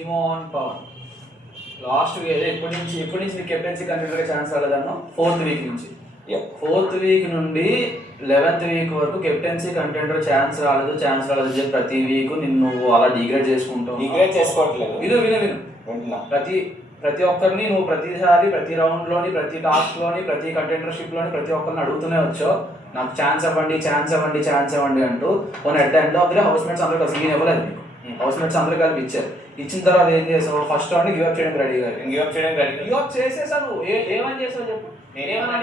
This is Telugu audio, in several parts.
షిమోన్ పవన్ లాస్ట్ వీక్ ఎప్పటి నుంచి కెప్టెన్సీ కంటెండర్గా ఛాన్స్ రాలేదన్నా 4th వీక్ నుంచి 4th వీక్ నుండి 11th వీక్ వరకు కెప్టెన్సీ కంటెండర్ ఛాన్స్ రాలేదు చెప్పి ప్రతి వీక్ నిన్ను అలా డిగ్రేడ్ చేసుకోవట్లేదు. విను ప్రతి ఒక్కరిని నువ్వు ప్రతిసారి ప్రతి రౌండ్ లోని ప్రతి టాస్క్ లోని ప్రతి కంటెండర్షిప్ లోని ప్రతి ఒక్కరిని అడుగుతూనే వచ్చావు నాకు ఛాన్స్ ఇవ్వండి అంటూ కొన్ని at the end of the house mates అందరూ కలిసి ఇవ్వలేదు నీకు హౌస్ మేట్స్ అందరూ కలిపి ఇచ్చారు. ఇచ్చిన తర్వాత ఏం చేసావు? ఫస్ట్ రౌండ్ గివ్ అప్ చేయడానికి రెడీ గివ్ అప్ చేసేసావు. నువ్వు ఏమని చేసావు చెప్పు? ఏమని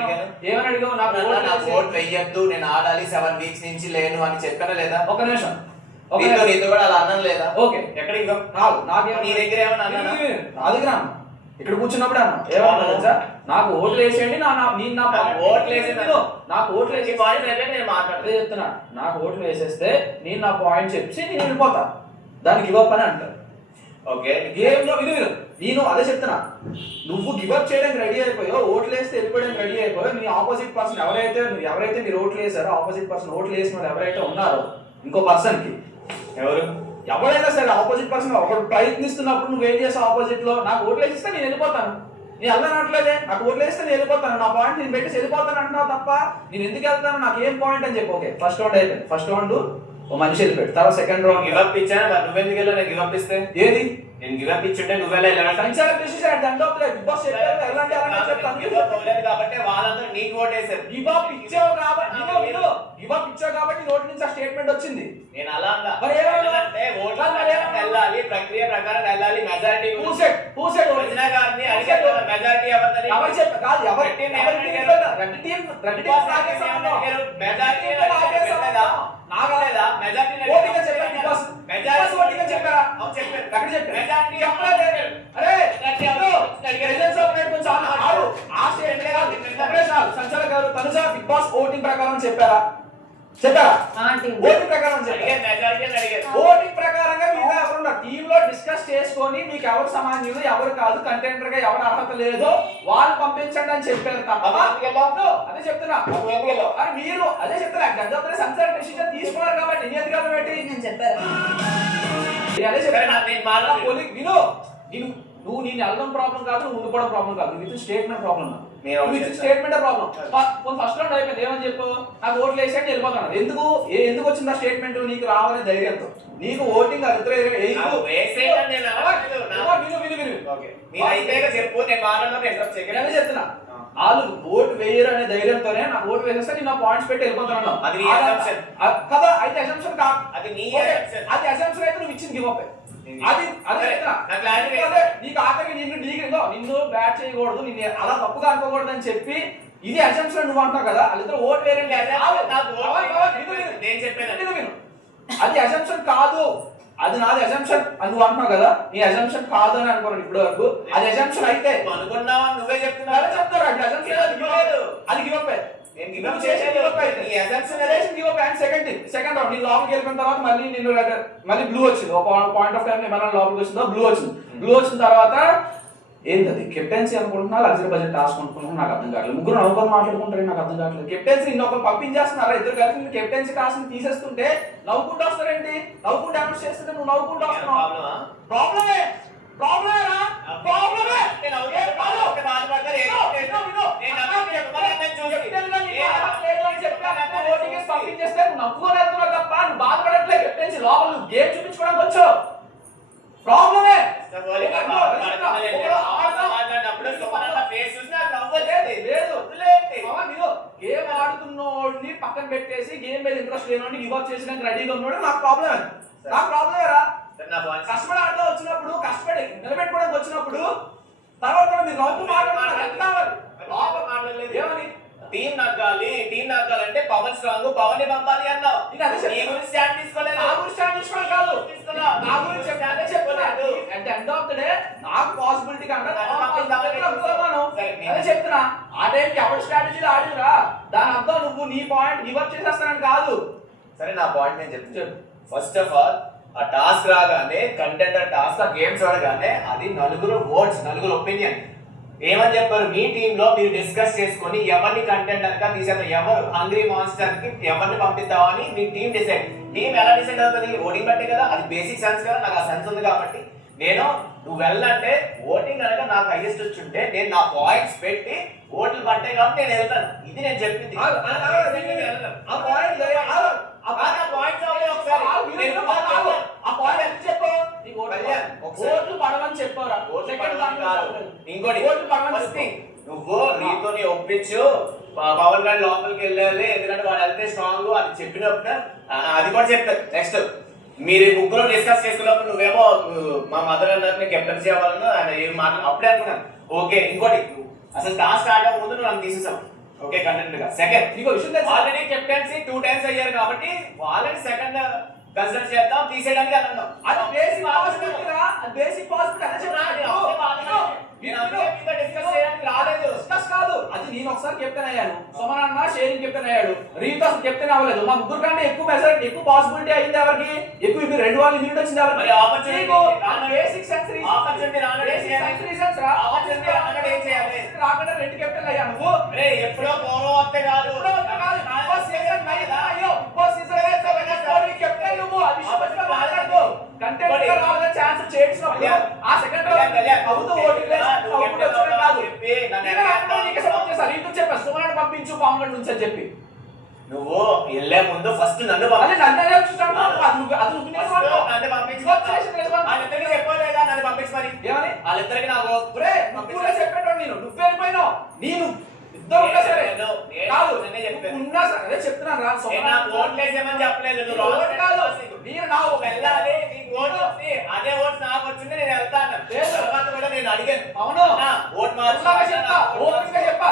అడిగావు? నాకు ఓట్ వెయ్యొద్దు, నేను ఆడాలి 7 వీక్స్ నుంచి లేను అని చెప్పానా లేదా? ఒక నిమిషం నీతో కూడా అలా అన్నం లేదా? ఓకే ఎక్కడికి నాకు నీ దగ్గర ఏమన్నా నా దగ్గర ఇక్కడ కూర్చున్నప్పుడు అన్నా ఏమన్నా తెలుసా? నాకు ఓట్లు వేసేయండి నాకు ఓట్లు వేసి నేను మాట్లాడితే చెప్తున్నా నాకు ఓట్లు వేసేస్తే నేను నా పాయింట్ చెప్పి నేను వెళ్ళిపోతా. దానికి గివ్ అప్ అని అంటారు. ఓకే గేమ్ లో నేను అదే చెప్తున్నా. నువ్వు గివప్ చేయడానికి రెడీ అయిపోయావు, ఓట్లు వేస్తే వెళ్ళిపోయడానికి రెడీ అయిపోయావు. నీ ఆపోజిట్ పర్సన్ ఎవరైతే మీరు ఓట్లు వేసారో ఆపోజిట్ పర్సన్ ఓట్లు వేసిన వాళ్ళు ఎవరైతే ఉన్నారో ఇంకో పర్సన్ కి ఎవరైనా సరే ఆపోజిట్ పర్సన్ ఒకరు ప్రయత్నిస్తున్నప్పుడు నువ్వు ఏం చేసావు? ఆపోజిట్ లో నాకు ఓట్లు వేసిస్తే నేను వెళ్ళిపోతాను, నేను వెళ్ళనట్లేదే, నాకు ఓట్లు వేస్తే నేను వెళ్ళిపోతాను, నా పాయింట్ నేను పెట్టేసి వెళ్ళిపోతాను అంటున్నావు తప్ప నేను ఎందుకు వెళ్తాను, నాకు ఏం పాయింట్ అని చెప్పి. ఓకే ఫస్ట్ రౌండ్ అయిపోయింది. ఫస్ట్ రౌండ్ ఓ మనిషి వెళ్ళిపోయాడు. తర్వాత సెకండ్ రౌండ్ గివ్ అప్ ఇచ్చాను. నువ్వెందుకు వెళ్ళా? నేను గివ్ అప్ ఇస్తే ఏది నేను గివ్ అప్ ఇచ్చుంటే నువ్వెలా కాబట్టి వాళ్ళందరూ నీకు ఓటేసారు. గివ్ అప్ ఇచ్చావు కాబట్టి నోటి నుంచి ఆ స్టేట్మెంట్ వచ్చింది. నేను అలా అంటే వెళ్ళాలి, ప్రక్రియ ప్రకారం వెళ్ళాలి. మెజారిటీ మెజారిటీ ఎవరు చెప్పారు? సంచాలక్ గారు తనుజ బిగ్ బాస్ ఓటింగ్ ప్రకారం చెప్పారా? ఓటింగ్ ప్రకారం ఓటింగ్ ప్రకారంగా మీరు ఎవరున్న టీమ్ లో డిస్కస్ చేసుకొని మీకు ఎవరు సమాన్యులు ఎవరు కాదు కంటెండర్ గా ఎవరు అర్హత లేదో వాళ్ళు పంపించండి అని చెప్పారు తప్ప అదే చెప్తున్నా. అని మీరు అదే చెప్తున్నా సంచాలక్ డెసిషన్ తీసుకున్నారు కాబట్టి ఎందుకు పెట్టి నేను చెప్పాను. అదే చెప్పాను. నువ్వు నేను వెళ్ళడం ప్రాబ్లం కాదు, నువ్వు ఉండిపోవడం ప్రాబ్లం కాదు, with statement problem. Statement problem. First round అయిపోయింది. ఏమని చెప్పు? నాకు ఓట్లు వేసాక వెళ్ళిపోతాను. ఎందుకు వచ్చింది ఆ స్టేట్మెంట్? నీకు రావాలనే ధైర్యంతో. నీకు ఓటింగ్ చెప్తున్నా వాళ్ళు ఓటు వేయరు అనే ధైర్యంతోనే నాకు ఓటు వేసేస్తే నేను నా పాయింట్స్ పెట్టి వెళ్ళిపోతాను కదా. అయితే అసంప్షన్ కాదు, అది అసంప్షన్ అయితే నువ్వు ఇచ్చింది గివ్ అప్. నీకు ఆఖరికి నిన్ను బ్యాట్ చేయకూడదు, నిన్ను అలా తప్పుగా అనుకోకూడదు అని చెప్పి ఇది అసంప్షన్ నువ్వు అంటావు కదా. వాళ్ళిద్దరు ఓట్ వేరే అది అసంప్షన్ కాదు, అది నాది అసంప్షన్ అని నువ్వు అంటున్నావు కదా. నీ అసంప్షన్ కాదు అని అనుకోండి ఇప్పుడు వరకు. అది అసంప్షన్ అయితే అనుకున్నావా? నువ్వే చెప్తున్నా చెప్తారు అది గివ్ అప్. సెకండ్ రౌండ్ నీ లోపలికి వెళ్ళిపోయిన తర్వాత మళ్ళీ బ్లూ వచ్చింది. పాయింట్ ఆఫ్ టైం ఏమైనా లోపలికి వచ్చిందో బ్లూ వచ్చిన తర్వాత ఏంటది? కెప్టెన్సీ అనుకుంటున్నా, లగ్జరీ బడ్జెట్ టాస్క్ అనుకుంటున్నా, నాకు అర్థం కావట్లేదు. ముగ్గురు నవ్వుకొని మాట్లాడుకుంటారు, నాకు అర్థం కావట్లేదు. కెప్టెన్సీ ఇంకొకరు పంపించేస్తున్నారా? ఇద్దరు కలిసి మీరు కెప్టెన్సీ టాస్క్ తీసేస్తుంటే నవ్వుకుంటూ వస్తారేంటి? నవ్వుకుంటూ అనౌన్స్ చేస్తుంటే నువ్వు నవ్వుకుంటూ వస్తున్నావు. ప్రాబ్లమే పంపించేస్తే నువ్వు నవ్వుకోలేదున్నావు తప్ప నువ్వు బాధపడట్లేదు. కెప్టెన్సీ లోపల నువ్వు గేమ్ చూపించుకోవడానికి వచ్చావు. ప్రాబ్లమే. గేమ్ ఆడుతున్నోడిని పక్కన పెట్టేసి గేమ్ మీద ఇంట్రెస్ట్ లేనోడిని గివ్ అప్ చేసిన రెడీగా ఉన్నాడు. నాకు ప్రాబ్లమేరా? కష్టపడి ఆడుతూ వచ్చినప్పుడు, కష్టపడి నిలబెట్టుకోవడానికి వచ్చినప్పుడు తర్వాత మీరు నవ్వుతూ మాట్లాడాలి. ఏమని టీం నగ్గాలంటే పవన్ స్ట్రాంగ్, పవన్ ని పంపాలి అన్నావు. స్టాండ్ తీసుకోలేదు కాదు, నా గురించి ఎండ్ ఆఫ్ ద డే నాకు పాసిబిలిటీ అదే చెప్తున్నా. ఆ టైంకి ఎవరి స్ట్రాటజీలో ఆడిరా దాని అర్థం నువ్వు నీ పాయింట్ గివ్ అప్ చేసేస్తానని కాదు. సరే నా పాయింట్ నేను చెప్తాను. ఫస్ట్ ఆఫ్ ఆల్ ఆ టాస్క్ రాగానే కంటెండర్ టాస్క్ ఆ గేమ్స్ రాగానే అది నలుగురు ఒపీనియన్ ఏమని చెప్పారు? మీ టీమ్ లో మీరు డిస్కస్ చేసుకొని ఎవరిని కంటెండర్ గా తీసేద్దాం, ఎవరు హంగ్రీ మాన్స్టర్ కి ఎవరిని పంపిద్దాం అని మీ టీం డిసైడ్. టీం ఎలా డిసైడ్ అవుతుంది? ఓటింగ్ బట్టే కదా. అది బేసిక్ సెన్స్ కదా, నాకు ఆ సెన్స్ ఉంది కాబట్టి నేను నువ్వు వెళ్ళంటే ఓటింగ్ కనుక నాకు హైయెస్ట్ వచ్చుంటే నేను నా పాయింట్స్ పెట్టి ఓట్లు పట్టాయి కాబట్టి నేను వెళ్తాను. ఇది నేను చెప్పింది. ఇంకోటి నువ్వు నీతోని ఒప్పించు పవన్ గారి లోపలికి వెళ్ళాలి, ఎందుకంటే వాడు వెళ్తే స్ట్రాంగ్ అది చెప్పినప్పుడు అది కూడా చెప్పారు. నెక్స్ట్ మీరు ముగ్గురు డిస్కస్ చేసుకున్నప్పుడు నువ్వేమో మా మదర్ అన్నారు కెప్టెన్సీ అవ్వాలన్నా ఆయన ఏం మాట్లాడు అప్పుడే అనుకున్నాను. ఓకే ఇంకోటి అసలు టాస్క్ స్టార్ట్ అవ్వక ముందు నువ్వు నన్ను తీసేసావు. ఓకే కంటెంట్ గా. సెకండ్ నీకు విషయం ఆల్రెడీ కెప్టెన్సీ 2 times అయ్యారు కాబట్టి వాళ్ళని సెకండ్ కన్సిడర్ చేద్దాం, తీసేయడానికి అని అన్నాం. అది బేసిక్ పాసిబిలిటీ రా, అది బేసిక్ పాసిబిలిటీ అదే చెప్తున్నా. డిస్కస్ చేయడానికి రాలేదు. డిస్కస్ కాదు, అది నేను ఒకసారి కెప్టెన్ అయ్యాను, సుమన్ అన్న షేరింగ్ కెప్టెన్ అయ్యాడు, రీతు అసలు కెప్టెన్ అవ్వలేదు. మా ముగ్గురు కంటే ఎక్కువ మెజారిటీ ఎక్కువ పాసిబిలిటీ అయింది ఎవరికి? ఎక్కువ ఇప్పుడు 2 వాళ్ళు లీడ్ వచ్చింది ఎవరికి? Opportunity basic sense opportunity reasons రా. ఆపర్చునిటీ రానడే ఏం చేయాలి? రాకుండా 2 కెప్టెన్ అయ్యాను. నువ్వు ఎప్పుడో పూర్వం వస్తే కాదు, పంపించు పాముల నుంచి అని చెప్పి నువ్వు వెళ్ళే ముందు ఫస్ట్ నన్ను వాళ్ళిద్దరికి నాకు చెప్పాడు. నువ్వు వెళ్ళిపోయినావు, నేను ఇద్దరు ఉన్నా సరే కాదు ఉన్నా సరే చెప్తున్నాను రా. ఓట్లేసేమని చెప్పలేదు. నేను నా వెళ్ళాలి, నీకు ఓటు వస్తే అదే ఓటు నాకు వచ్చింది, నేను వెళ్తాను. తర్వాత కూడా నేను అడిగాను. అవును ఓటు మార్చి చెప్పా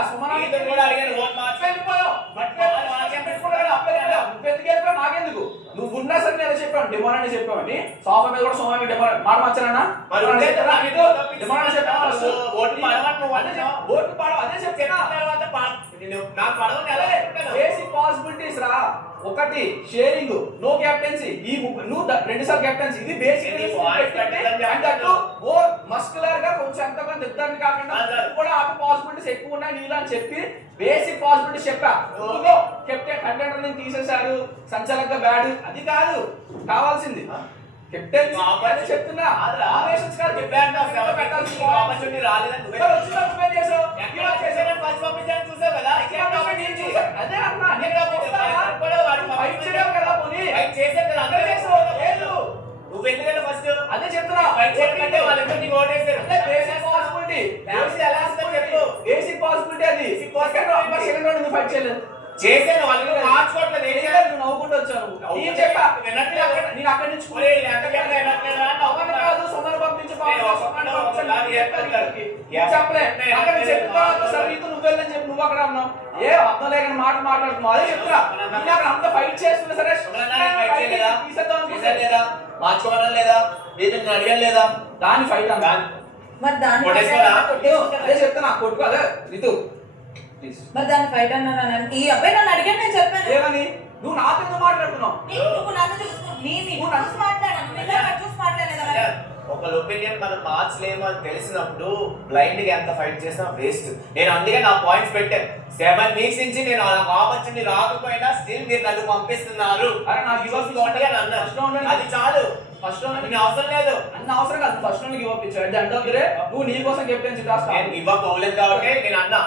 కూడా అడిగాను. ఓటు మార్చి వెళ్ళిపోయావు. నాకెందుకు? నువ్వు ఉన్నా సరే నేను చెప్పాను డిమాండ్ అని చెప్పావని. సోఫా మీద కూడా సోమా డిమాండ్ మాట మార్చానన్నా డిమాండ్ అని చెప్పాను. ఓటు పడవ అదే చెప్తున్నా. బేసిక్ పాసిబిలిటీస్ రా. ఒకటి షేరింగ్, నో కెప్టెన్సీ, ఈ నువ్వు 2 సార్లు కెప్టెన్సీ, ఇది బేసిక్ మస్కులర్ గా కొంచెం ఎంత కొంత ఇద్దరిని కాకుండా కూడా ఆ పాసిబిలిటీస్ ఎక్కువ ఉన్నాయి నీళ్ళు అని చెప్పి బేసిక్ పాసిబిలిటీస్ చెప్పా. కెప్టెన్ కంటెండర్ నుంచి తీసేశారు, సంచలనంగా బ్యాడ్, అది కాదు కావాల్సింది. కెప్టెన్ చెప్తున్నా అదే అన్నా నువ్వు ఎందుకంటే ఫస్ట్ అదే చెప్తున్నా వాళ్ళిద్దరికి ఓటేసారు. బేసిక్ పాసిబిలిటీ అది. సెకండ్ రౌండ్ ఫైట్ చేయలేదు, చేశాను. వాళ్ళు మార్చుకోవట్లేదు. ఏం చేయాలి? నువ్వు నవ్వుకుంటూ వచ్చావు. నేను చెప్పా నేను అక్కడి నుంచి కాదు సుమన్ పంపించి నువ్వు వెళ్ళని చెప్పి నువ్వు అక్కడ ఉన్నావు. ఏ అర్థం లేని మాట మాట్లాడుతున్నావు. అదే చెప్తున్నా నేను అక్కడ అంత ఫైట్ చేస్తున్నా సరే మార్చుకోవడం లేదా, నేను అడిగాను లేదా, దాని ఫైట్ అన్నా. అదే చెప్తున్నా కొట్టుకు. అదే రితు మరి దాని ఫైట్ అన్నాను. ఈ అబ్బాయి నన్ను అడిగాను, నేను చెప్పాను. ఏమని? నువ్వు నాతో ఎందుకు మాట్లాడుతున్నావు? నువ్వు నన్ను చూసి మాట్లాడాను. ఒకళ్ళ ఒపీనియన్ మనం మార్చలేము అని తెలిసినప్పుడు బ్లైండ్ గా ఎంత ఫైట్ చేసినా వేస్ట్. నేను అందుకే నా పాయింట్స్ పెట్టాను. 7 weeks నుంచి నేను ఆపర్చునిటీ రాకపోయినా స్టిల్ మీరు నన్ను పంపిస్తున్నారు. అది చాలు. ఫస్ట్ రౌండ్ అవసరం లేదు, అన్న అవసరం కాదు. ఫస్ట్ రౌండ్ గివ్ అప్ ఇచ్చాడు అంటే నువ్వు నీ కోసం కెప్టెన్సీ టాస్క్ నేను గివ్ అప్ అవ్వలేదు కాబట్టి నేను అన్నా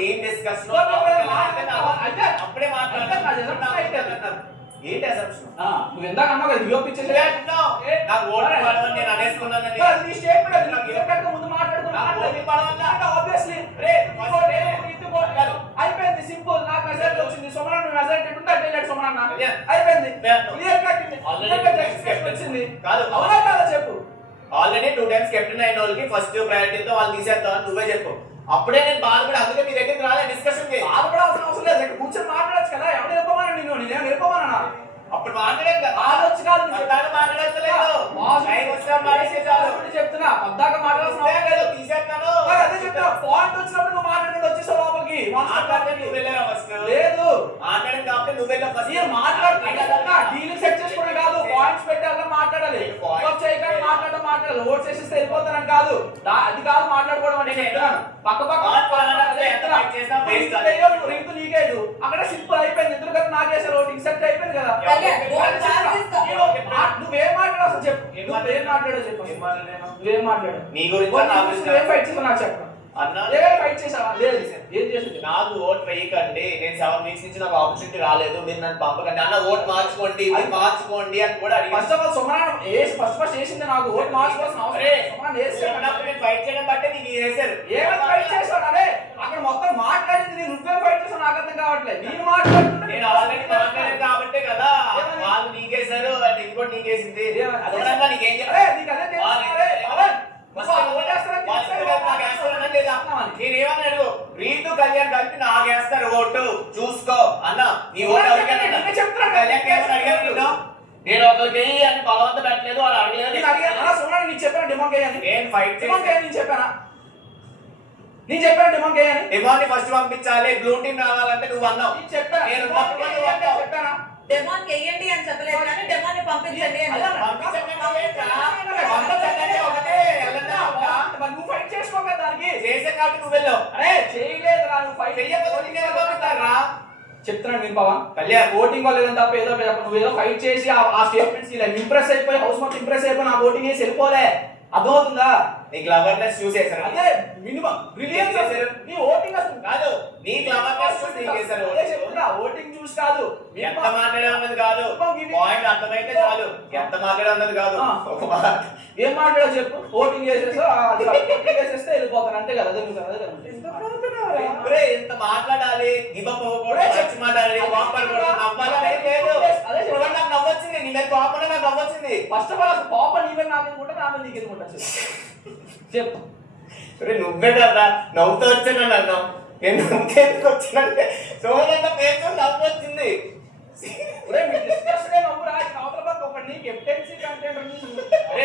టీమ్ డిస్కషన్ అప్పుడే మాట్లాడుతున్నా. ఏంటి అసెప్షన్? నువ్వు ఎందాక అన్నావు కదా గివ్ అప్ ఇచ్చేసి నాకు ఓటు పడవని నేను అనేసుకున్నానని. నీ స్టేట్మెంట్ ముందు మాట్లాడుకున్నా ఆబ్వియస్లీ అయిపోయింది. సింపుల్. నాకు మెసేజ్ వచ్చింది సుమన్ మెసేజ్ ఎట్టుంటే అట్టే సుమన్ అన్న అయిపోయింది. క్లియర్ కట్ వచ్చింది కాదు. అవునా కాదా చెప్పు. ఆల్రెడీ 2 times కెప్టెన్ అయిన వాళ్ళకి ఫస్ట్ ప్రయారిటీతో వాళ్ళు తీసేద్దామని నువ్వే చెప్పు. అప్పుడే నేను బాధపడి అందుకే మీ దగ్గరికి రాలే డిస్కషన్ కి. బాధపడాల్సిన అవసరం లేదు, కూర్చొని మాట్లాడచ్చు కదా. ఎవరు నిలపమన్నా నేను నిలపమన్నా అప్పుడు మాట్లాడాం కదా. ఆలోచన కాదు చెప్తున్నా పద్దాక మాట్లాడాల్సిన తీసేస్తాను. అదే చెప్తున్నా పాయింట్ వచ్చినప్పుడు నువ్వు మాట్లాడి వచ్చేసావు లోపలికి. లేదు నువ్వు వెళ్ళా మాట్లాడుతున్నా డీలింగ్ సెట్ చేసుకోవడం కాదు, పాయింట్స్ పెట్టాలని మాట్లాడాలి. చేయకుండా మాట్లాడాలి. ఓట్స్ వేసేస్తే వెళ్ళిపోతానని కాదు, అది కాదు మాట్లాడుకోవడం అని చెప్తున్నాను. పక్క రింగ్ నీకేదు అక్కడ సింపుల్ అయిపోయింది. ఇద్దరు కదా నాకేసారు, ఓటింగ్ సెట్ అయిపోయింది కదా. నువ్వేం మాట్లాడావు అసలు చెప్పు. నువ్వేం మాట్లాడో చెప్పు. నువ్వేం మాట్లాడు నీ గురించి నువ్వేం ఫైట్ చేసావు నాకు చెప్పు. అన్నా ఫైట్ చేసావా? లేదు ఏం చేసింది? నాకు ఓట్ వేయకండి, నేను 7 weeks నుంచి నాకు ఆపర్చునిటీ రాలేదు, మీరు నన్ను పంపకండి అన్న. ఓట్ మార్చుకోండి మీరు మార్చుకోండి అని కూడా అడిగి first of all Suman first చేసింది నాకు ఓట్ మార్చుకోవాల్సిన అవసరం. ఫైట్ చేయడం బట్టే నీకు వేసారు. ఏమైనా ఫైట్ చేస్తాడు అదే అక్కడ మొత్తం మాట్లాడింది నువ్వే ఫైట్ చేసావు నాకు అర్థం కావట్లేదు. నేను మాట్లాడుతున్నా, నేను ఆల్రెడీ మాట్లాడాను కాబట్టే కదా వాళ్ళు నీకేసారు అంటే ఇంకోటి నీకేసింది. అదనంగా నీకేం చెప్పారు? నీకు అదే నేనేమన్నాడు, రీతు కళ్యాణ్ కలిపి నాకేస్తారు ఓటు చూసుకో అన్న. నీ ఓటు అడిగాను నేను ఒకరికి అని బలవంత పెట్టలేదు, వాళ్ళు అడగలేదు. నీకు చెప్పాను డిమాండ్ అయ్యాని. నేను ఫైట్ నేను చెప్పానా? నేను చెప్పాను డిమాండ్ అయ్యాని. డిమాండ్ ని ఫస్ట్ పంపించాలి, బ్లూ టీమ్ రావాలంటే నువ్వు అన్నావు. చెప్పాను నేను చెప్పానా? డెమాన్ వేయండి అని చెప్పలేదు కానీ డెమాన్ పంపించండి అని నువ్వు ఫైట్ చేసుకోగా దానికి చేసే కాబట్టి నువ్వు వెళ్ళావు. అరే చేయలేదురా, నువ్వు ఫైట్ చెప్తున్నాను నేను పవన్ కళ్యాణ్ ఓటింగ్ వల్ల తప్ప ఏదో నువ్వు ఏదో ఫైట్ చేసి ఆ స్టేట్మెంట్స్ ఇలా ఇంప్రెస్ అయిపోయి హౌస్ మొత్తం ఇంప్రెస్ అయిపోయి నా ఓటింగ్ వేసి వెళ్ళిపోలే. అర్థమవుతుందా? నీ క్లవర్నెస్ చూసేసారు. అదే మినిమం బ్రిలియన్స్ చేశారు. నీ ఓటింగ్ అసలు కాదు, నీ క్లవర్నెస్ చూసి నీకేసారు. ఓటింగ్ చూసి కాదు, ఎంత మాట్లాడాలన్నది కాదు, పాయింట్ అర్థమైతే చాలు. ఎంత మాట్లాడాలన్నది కాదు. ఏం మాట్లాడో చెప్పు. ఓటింగ్ వేసేస్తే వెళ్ళిపోతాను అంతే కదా. ఎంత మాట్లాడాలి, గివప్ అవ్వకూడదు, మాట్లాడాలి, నాకు నవ్వొచ్చింది. నీ మీద కోపం నాకు నవ్వొచ్చింది. ఫస్ట్ ఆఫ్ ఆల్ అసలు కోపం నీ మీద నాకు అనుకుంటా, నా మీద నీకు అనుకుంటా చెప్పు. నువ్వే కదా నవ్వుతూ వచ్చాను అన్నావు. నేను నవ్వుతూ వచ్చానంటే సోనంత పేరు నవ్వు వచ్చింది.